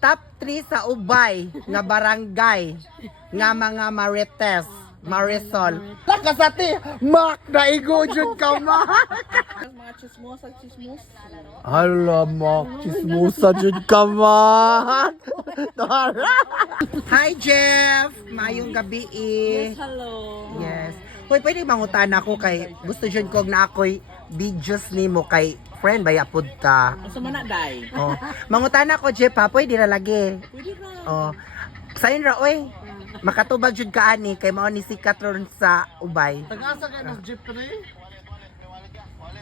Top 3 sa ubay nga barangay nga mga Marites, Marisol. Nakasati, Mak, naigo jud ka, Mak. Mga chismosa, chismos. Hala, Mak, chismosa jud ka, Mak. Hi, Jeff. Mayong gabi eh. Yes, hello. Yes. Hoy, pwede mangutan ako kay gusto jud kog na ako'y videos nimo kay friend baya pud ta. Asa man na, day? Oh, mangutan ako, Jeff, ha, pwede na lagi. Pwede na. Oh. Sayon ra oy. Makatubag jud ka ani kay mao ni sikat ron sa ubay. Tagasa ka ng jeep rin?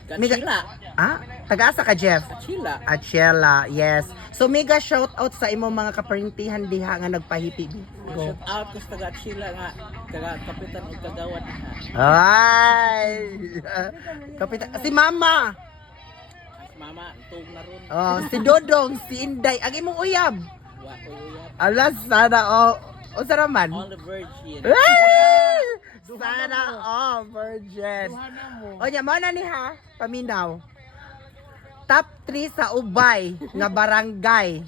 Kachila. Ah, taga-asa ka, Jeff? Chila. At Sheila, yes. So mega shout out sa imong mga kaparintihan diha nga nagpahipi. Go. Shout out ko sa taga Chila nga. Taga kapitan o kagawad ha. Ay! Kapitan, si Mama. As mama, tug na ron. Oh, si Dodong, si Inday, ang imong uyab. Wa ko uyab. Alas sana oh. O saraman. All the virgin. Ay! Sana oh, virgin. Tuhana mo. O nya mo na ni ha, paminaw. Top 3 sa ubay nga barangay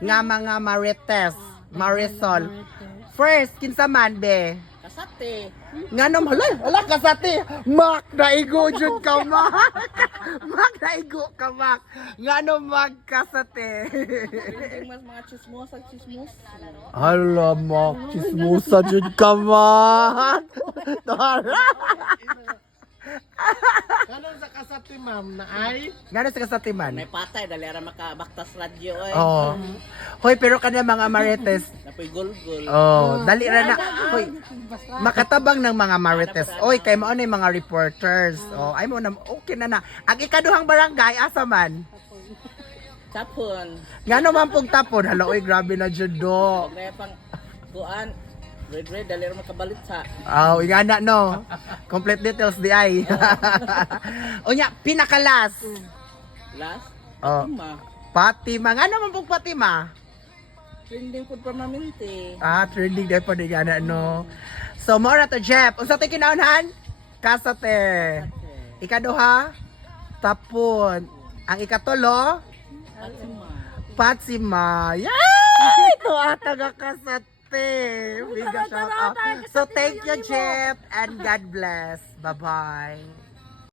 nga mga Marites, Marisol. First, kinsa man be? Kasate. Nganom hala kasati. Mak, naigo jud ka, Mak. Mak, naigo ka, Mak. Nganom magkasate. Pwede mas mga chismosa, chismos. Hala, Mak, chismosa jud ka, Mak. Kanon sa kasati ma'am na ay Ngano sa kasati man? May patay, dali ara makabaktas radyo eh. Oh. Hoy, pero kana mga Marites, Napoy gulgul. oh, dali ra na. Hoy, makatabang ng mga Marites. Oy, kay mao na yung mga reporters. Oh, ay mo na okay na na. Ang ikaduhang barangay asa man? Tapon. Ngano man pong tapon? Hala, oy, grabe na jud do. May pang kuan. Red, dali ara makabalit sa. Oh, ingana no. Complete details di ay. Unya, pinakalas. Last. Oh, Lima. Fatima. Ngano man pong Fatima? Trending food permanente. Ah, trending dahil pa di gana, no. So, mo na to, Jeff. Unsa tayo kinaunhan? Kasate. Ikaduha? Tapon. Ang ikatulo? Fatima. Fatima. Yay! Ito ata nga kasate. Big shout out. So, thank you, Jeff. And God bless. Bye-bye.